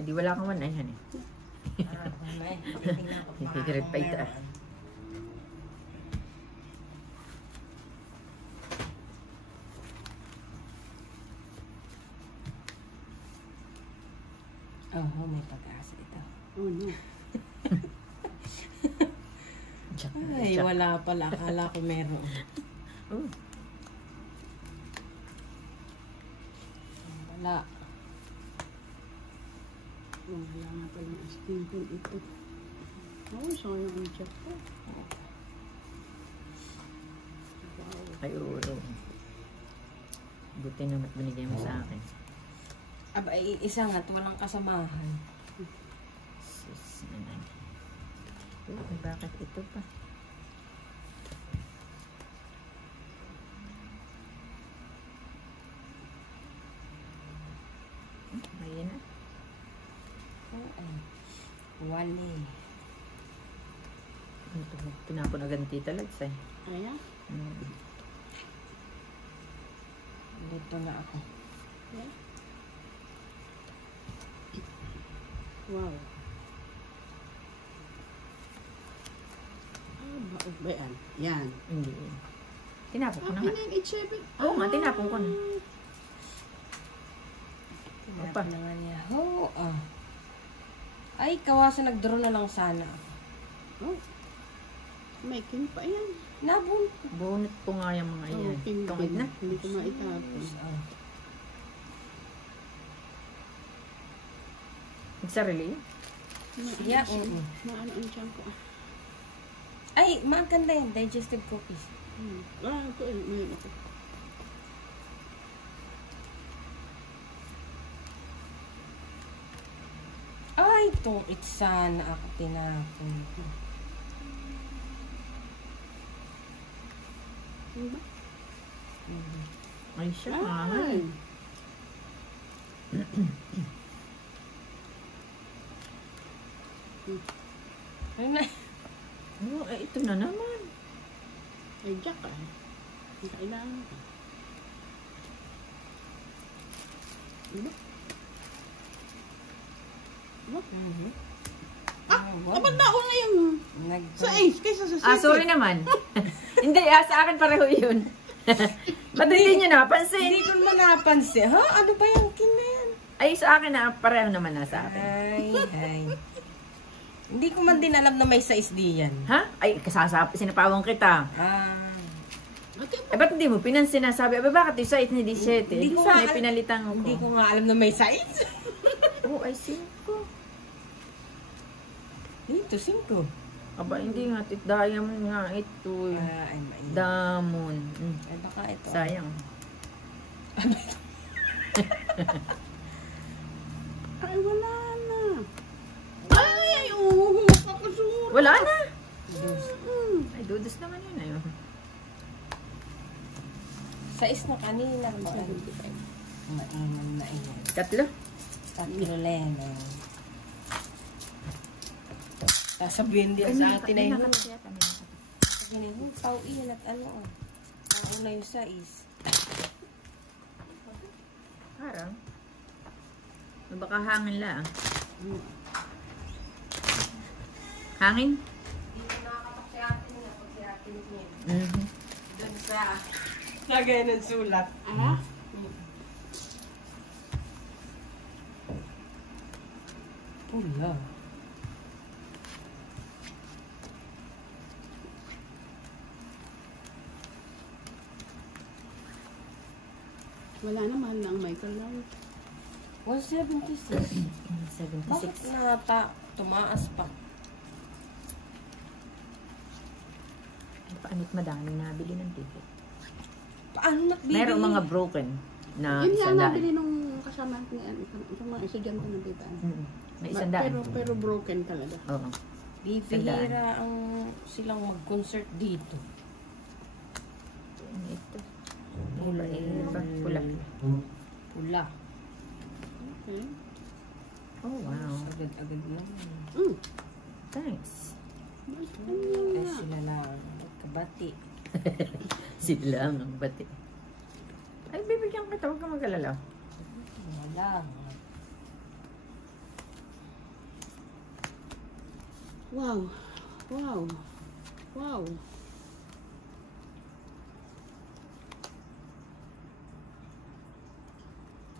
Ay, di wala kang 1 ay, honey. Mamaya, titignan ko. Hihirit pa ito ah. Oh, may pag-asa ito. Oh, no. Ay, wala pala. Akala ko meron. Oh. Wala. Wala nga pala yung asking ito. Oo, sayang ang check ko. Ay, oo. Buti naman binigay mo sa akin. Aba, isa nga, walang kasamahan. Sus, nanan. Oh, bakit ito pa? Ayan na. Wali. Ito, pinapon agad ni Tita Lads eh. Kaya? Dito na ako. Yeah. Wow. Baog ba yan? Yan. Hindi. Tinapon ko na nga. 987. Oo nga, tinapon ko na. Tinapon na nga niya. Oh, Ay, kawasan nag-draw na lang sana. Oh. May king pa yan. Nabun. Bunot ko nga yung mga yan. King Tungid na. Hindi ko maitapon. Nagsarili? Yeah, Maano ang tiyan ko. Ay, maganda yan. Digestive cookies. Ito eh. Mayroon ako. Ay, itong sana ako tinapon. Ano ba? Ay, siya. Ay. Ay, na. Oh, eh, ito na naman. Ay, jack ah. Ang kailangan ka. Ano? Ano? Ba't na ako ngayon? Sa ace, kaysa sa 7. Sorry naman. Hindi, sa akin pareho yun. Ba't hindi nyo napansin? Hindi ko naman napansin. Ha? Ano ba yung kinayan? Ay, sa akin na, pareho naman na sa akin. Ay. Hindi ko man din alam na may size di yan. Ha? Ay, sinapawang kita. Eh, ba't hindi mo sinasabi? Abay, bakit yung size hindi 7? Hindi ko sana nga pinalitan ko. Hindi ko nga alam na may size. Oh, ay 5. Dito, 5. Aba, hindi nga. Diamond nga ito. Ay, mainit. Diamond. Ay, baka ito. Sayang. Ay, wala na. Ay, oo. Kakasura. Wala na. Ay, dudos naman yun. Ayun. Size na kanina. Mainam na iyan. 3. 3 leno. Sasabihin din sa atin na yun. Sabihin na yun, pauin at ano. Pauna yung size. Parang. Baka hangin lang. Hangin? Hindi ko nakakatak si atin na pag si atin niya. Doon sa lagay ng sulat. Pula. Wala na, mahal na ang Michael lang. 176. 76. Bakit nata tumaas pa? Ay, paanit madami nabili ng ticket. Paano nakbibili? Merong mga broken na Yun nga isang daan. nabili nung kasama ni itong mga estudyante ng Biban. May isang daan. Pero broken talaga. Oo. Bibihira ang silang mag-concert dito. Ito. Pula. Pula. Pula. Okay. Oh, wow. Agad-agad lang. Thanks. Ay, sila lang. Kabati. Sila ang bati. Ay, bibigyan kita. Huwag ka mag-alala. Wala. Wow. Wow. Wow.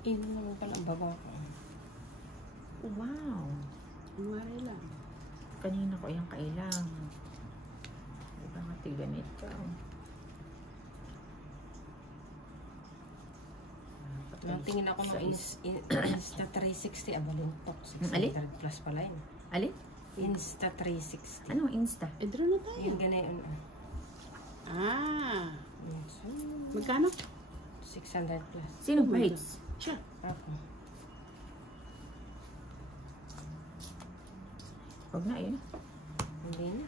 Ino naman pala ang baba ko. Wow. Umari lang. Kanina ko yung kailangan. Iba nga ganito. Tingin ako ng Insta 360. Abaluntok. Alin? 600 plus pala yun. Alin? Insta 360. Ano Insta? Draw na tayo. Yung ganayon. Ah. Yes. Magkano? 600 plus. Sino page? Siya. Ako. Huwag na yun. Hindi na.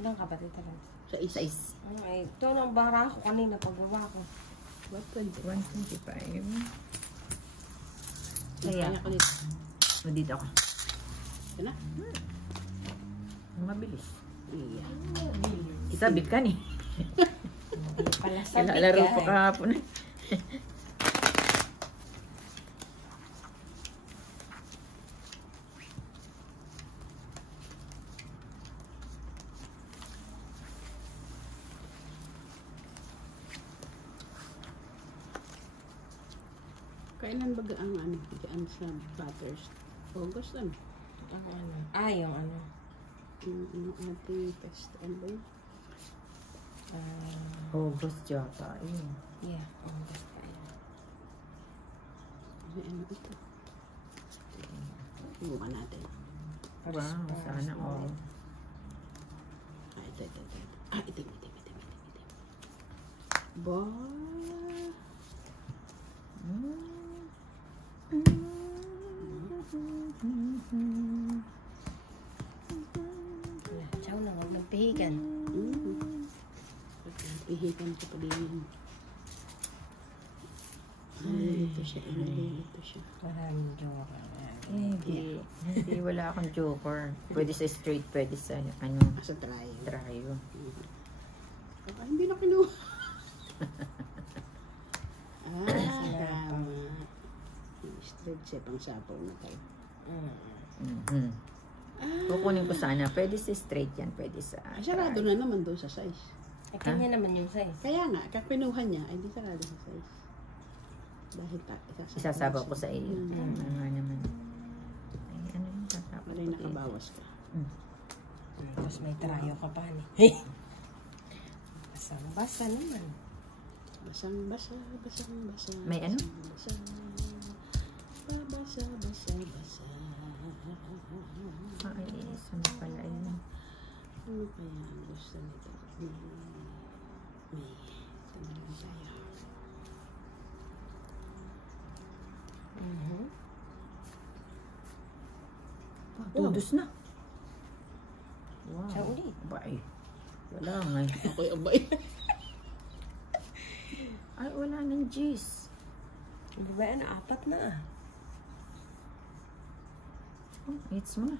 Ilang kapatid talaga? Sa isa. Sais. Ano eh, ito lang bara ko kanina paggawa ko. What 20? 125. Kaya Kaya, ko nito. dito ako. Yan na. Mabilis. Iya. Sabit ka ni. Hindi pala sabi Laro ka. ko kahapon. Kailan ba ang ano? Diyan sa Batters? August ano? Ang ano? Ah, yung ano? Yung ating test. Ano ba yun? August yata. Yun. Yeah, August pa yun. Ano ito? Ibukan natin. Wow, sana all. Ah, ito. Ah, itim. Ba? Ciao na, huwag magpihigan. Pihikan ko pa din. Ito siya. Maraming joke. Hindi, wala akong joker. Pwede sa straight, pwede sa ano, Sa try. tryo. Ah, hindi na kinuha. Tama. Straight siya pang sapaw na tayo. Kukunin ko sana. Pwede sa straight yan, pwede sa Sarado na naman doon sa size. Eh, kanya naman yung size. Kaya nga, kapinuhan niya, ay di sarado sa size. Dahil Isasabaw ko sa iyo. Ano nga naman. Ay, ano yung tatapos Wala yung nakabawas ka. Tapos may trayo ka pa ni. Basang-basa naman. Basang-basa. May ano? Basa. Ay, saan pala yun? Ano kaya ang gusto nito? May tingnan tayo. Tudos na. Wow. Sa ulit. Abay. Wala nga. Ako'y abay. Ay, wala nang G's. Babae na, 4 na ah. Oh, it's mo na.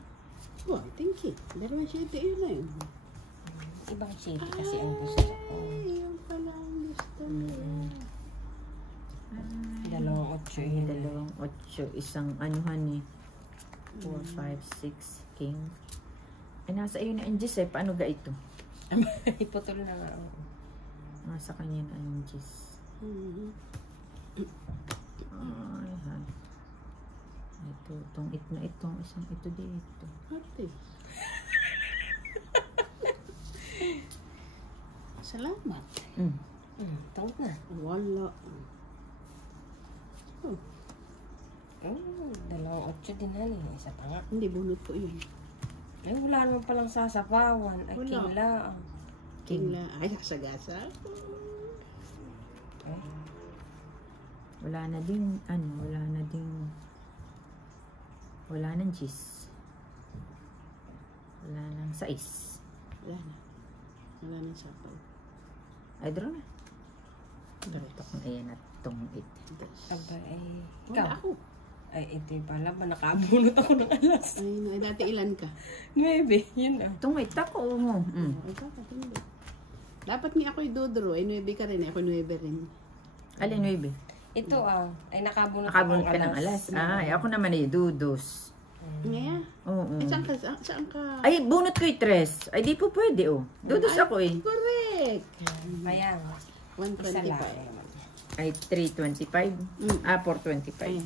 Wow, thank you. Dalawang shade yun na yun. Ibang shade kasi ang gusto ko. Ay, yung pala ang gusto nila. 2.8 Ay, yun. 2.8. Isang anuhan eh. 4, 5, 6, king. Ay, nasa iyo na ang G's eh. Paano ga ito? Iputol na nga. Nasa kanya na ang G's. Ay, hay. Ito, itong isang ito dito. Ate. Salamat. Tawag na. Wala. Oh, 2.8 din na niya. Isa pa nga. hindi bunot ko yun. Ay, wala naman palang sasapawan. Ay, Wala. kingla. Kingla. Ay, sasagasa. Ay, Wala na din, wala nang G's. Wala nang size. Wala na. Wala nang sapaw. Ay, draw na. Ito kung ayan at itong 8. aba, ay. Wala Ikaw. ako. Ay, ito yung pala ba? Nakabunot ako ng alas. Ay, dati ilan ka? 9, yun ah. Itong 8 ako. Ay, dapat hindi. Dapat ni ako idodro. Ay, 9 ka rin. Ako 9 rin. Alin, 9? Ito ay nakabunot Nakabunot ka ng alas. Ay, ako naman ay dudos. Ngayon? Oo. Saan ka? Ay, bunot ko yung tres. Ay, di po pwede, oh. Dudos ako, eh. Correct. Kaya, isa lang. 125. Ay, 325. Ah, 425. Ayan.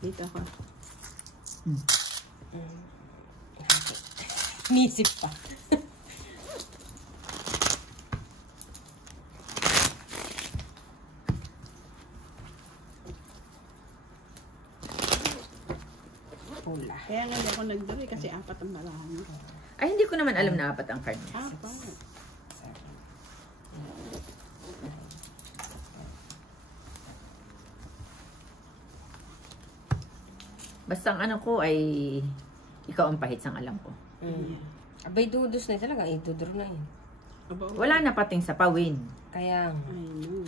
Dito ako. Nisip pa. Pula. Kaya nga hindi ako nagdari kasi 4 ang marami. Ay, hindi ko naman alam na 4 ang card. 4. Basta ang ano ko ay ikaw ang pahit sang alam ko. Abay, dudos na talaga. Dudro na yun. Wala na pating sa pawin. Kaya,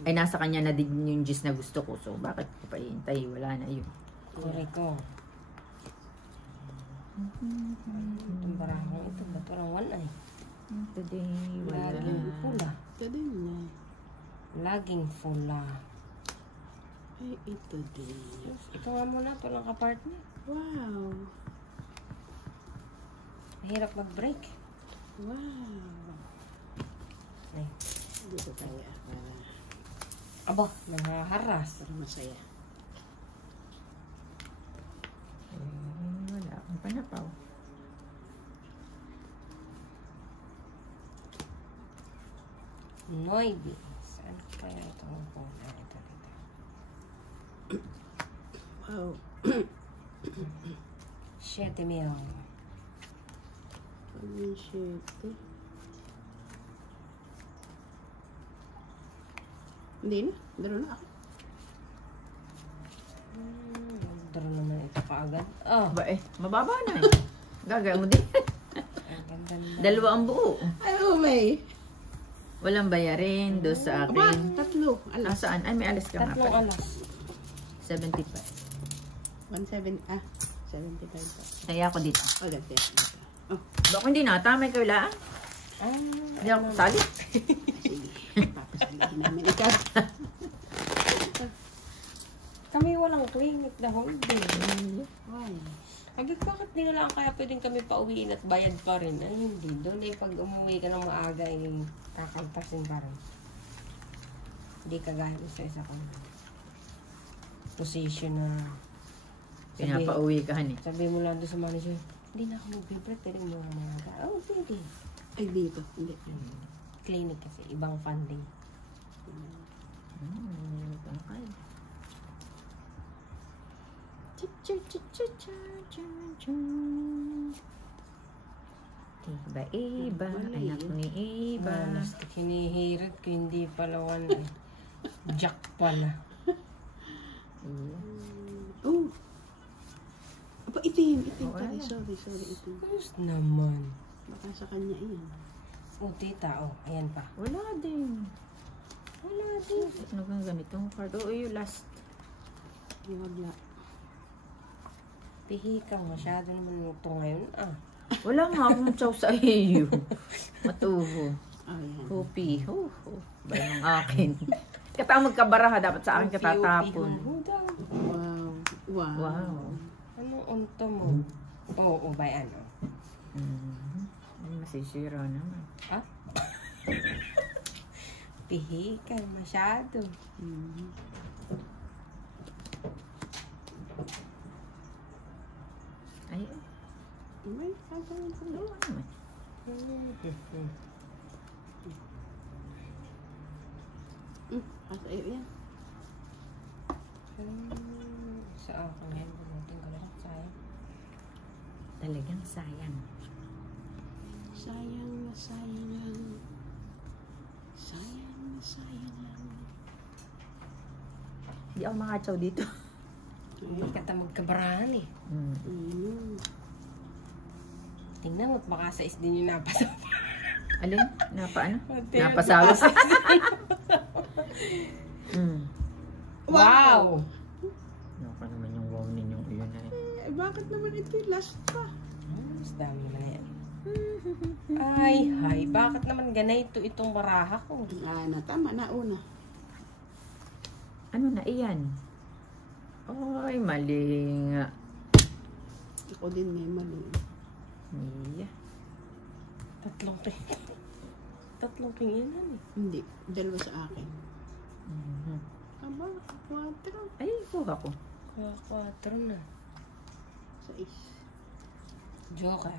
Ay, nasa kanya na din yung gist na gusto ko. So, bakit ko pa ihintay? Wala na yun. correct ko. Itong barahong ito, ba't walang 1 ay? Today, wala. Laging pula. Ito din na. Laging pula. Ay, ito din. Ikaw nga muna, walang kapartner. Wow. Mahirap mag-break. Wow. Ay. Dito tayo. Aba, nangaharas. Para masaya. Wala akong panapaw. Noibi. Saan kaya ito ang pula? Ito. Wow. 7 mil. Ang shit. Hindi na. Daro na ako. Daro naman ito kaagad. Oh, Ba eh, mababa na eh. Gagaya mo din. ang ganda. 2 ang buo. Ay, oh, may. Walang bayarin doon sa Aba, akin. 3. Alas. Saan? Ay, may alis ka nga Tatlong pala. alas. 75. 75 pa. Naya ako dito. Oh, that's it. Oh, Baka hindi na, tamay kayo lang. Ah, Hindi ako sali. sige. Papasalihin namin ikaw. kami walang clinic the whole day. Wow. Agad bakit di na lang kaya pwedeng kami pauwiin at bayad pa rin? Ay, hindi. Doon eh, pag umuwi ka ng maaga, ay kakaltasin pa rin. Hindi kagaya mo sa isa kang position na Pinapauwi ka han eh. sabi mo lang doon sa manager, hindi na ako mag-break, pwedeng mo na maaga. Oh, pwede. Ay, dito. Hindi. Clinic kasi, ibang funding. Iba-iba, anak ni Iba. Malas, hinihirit ko, hindi palawan eh. Jack pala. Oh. Aba, itim. Oh, ano? Sorry, itim. Ayos naman. Baka sa kanya iyan. Oh, tita, oh, ayan pa. Wala din. Wala din. Ano kang ganitong card? Oo, yung last. Yung wagla. Pihikaw, masyado naman ito ngayon. Ah, Wala nga akong chow sa iyo. Matuho. Ayan. Hopi. Ba yung akin? Kata magkabaraha, dapat sa akin katatapon. Wow. Wow. Wow. Anong unto mo? Oo, ba ano? Masisira naman. Ah? Pihikaw, masyado. Ay, May kagawin ko na. ano naman. Asa iyo yan. Sa akin yan, bunutin ko lang. Sayang. Talagang sayang. Sayang na sayang lang. Sayang na sayang lang. Hindi ako makachaw dito. Hindi ka ta magkabarahan eh. Tingnan mo't baka sa din yung napasa. Alin? Napaano? Hotel. Napasawas. Wow! Naka naman yung wow ninyong iyon na eh. Bakit naman ito yung last pa? Mas dami na yan. Ay, bakit naman ganito itong baraha ko? Tama na una. Ano na iyan? Ay, mali nga. Ako din may mali. Yeah. Tatlong king yan eh. Hindi, dalawa sa akin. Mhm. Aba, 4. Ay, kuha ko. Kaya 4 na. 6. Joker.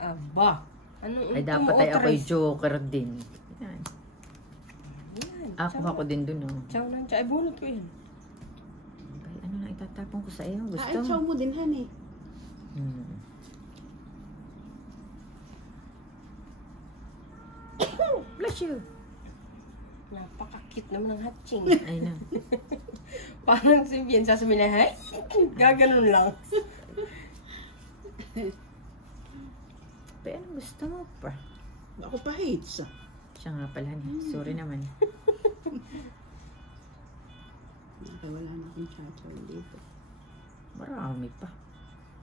Aba. Anong Ay, dapat ay ako'y joker din. Yan. Yan. Ako din dun, oh. Chow na. Ay, bunot ko yan. Ay, ano na itatapon ko sa iyo? Ay, Gusto chow mo? mo din, honey. Bless you. Napaka-cute naman ng hatching. Ay na. Parang si Bien sasabihin na, hay? Gaganon lang. Pero ano gusto mo pa? Ako pa hates. Siya nga pala niya. Sorry naman. Wala na akong chachaw dito. Marami pa.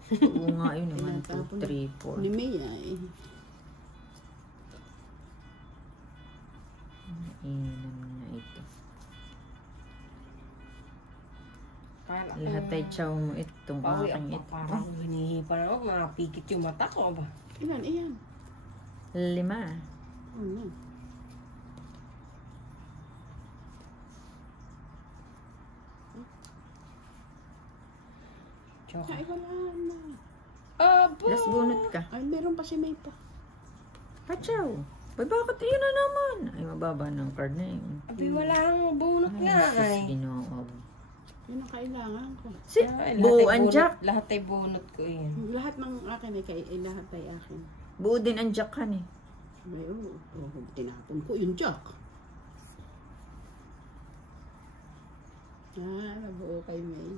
Oo nga yun naman. 2, 3, 4. Ni Mia eh. Inom na ito. Parang Lahat ay chow mo itong Pawi aking ako. ito. Parang hinihipan ako. Mapikit yung mata ko ba? Ilan, iyan. 5. Ano? Joker. Ay, wala na. Aba! Last bunot ka. Ay, meron pa si May pa. Pachaw. Ba't bakit yun na naman? Ay, mababa ng card na yun. Abi, wala ang bunot nga Sus, ay. Ginoo. Yun ang kailangan ko. Si Ay, buo lahat ay ang bunot- jack. Lahat ay bunot ko yan. Lahat ng akin lahat ay akin. Buo din ang jack kan eh. May tinapon ko yung jack. Nabuo kay May.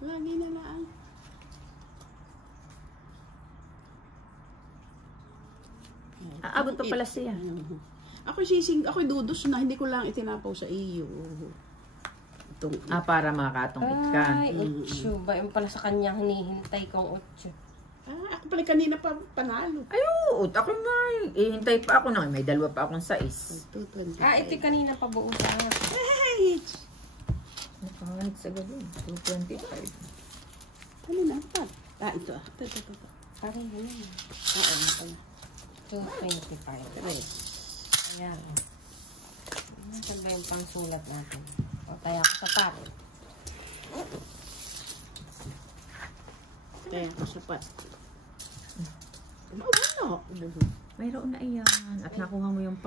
Lagi na lang. Aabot pa pala siya. Ako dudos na hindi ko lang itinapaw sa iyo. Itong, Para makatungkit ka. Ay, 8. Ba yung pala sa kanya hinihintay kong 8. ako pala kanina pa panalo. Ay, oo. Ako nga. Ihintay pa ako na. May 2 pa akong 6. 225. Ito kanina pa buo sa akin. Hey! Nakahanit sa gabi. 225. Ano na? Ito. Ito. Parang yun. Oo, pala. 225. Ayan. Saan ba yung pangsulat natin? O, tayo ako sa pare. Kaya ako sapat. Ano? Mayroon na iyan. At nakuha mo yung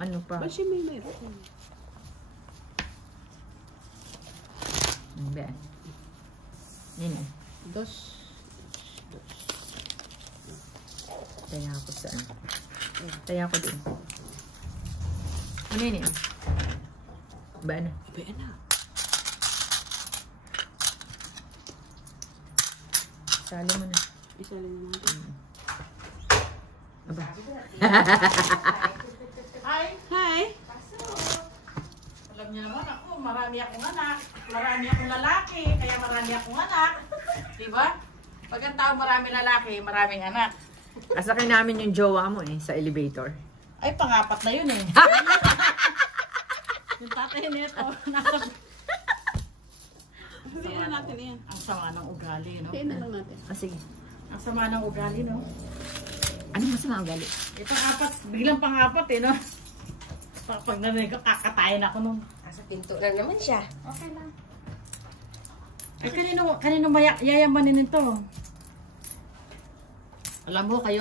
ano pa. Ba't siya may mayroon? Ben. Nino. Dos. Taya ako saan? Taya ako din. Ano yun eh? Ba na? Iba na. Salo mo na. Isa lang natin. Aba. Hi! Alam niyo naman ako, marami akong anak, marami akong lalaki, kaya marami akong anak. Diba? Pag ang tao marami lalaki, maraming anak. Kasakay namin yung jowa mo eh, sa elevator. Ay, pangapat na yun eh. Yung tatay nito, nasa... Sabihin na natin yan. Ang sama ng ugali, no? Sabihin na lang natin. Sige. Ang sama ng ugali, no? Ano masama ang gali? Pangapat, biglang pangapat eh, no? Pag narinig ko, kakatayin ako nung... Nasa pinto lang naman siya. Okay lang. Ay, kanino yayamanin nito? Alam mo, kayo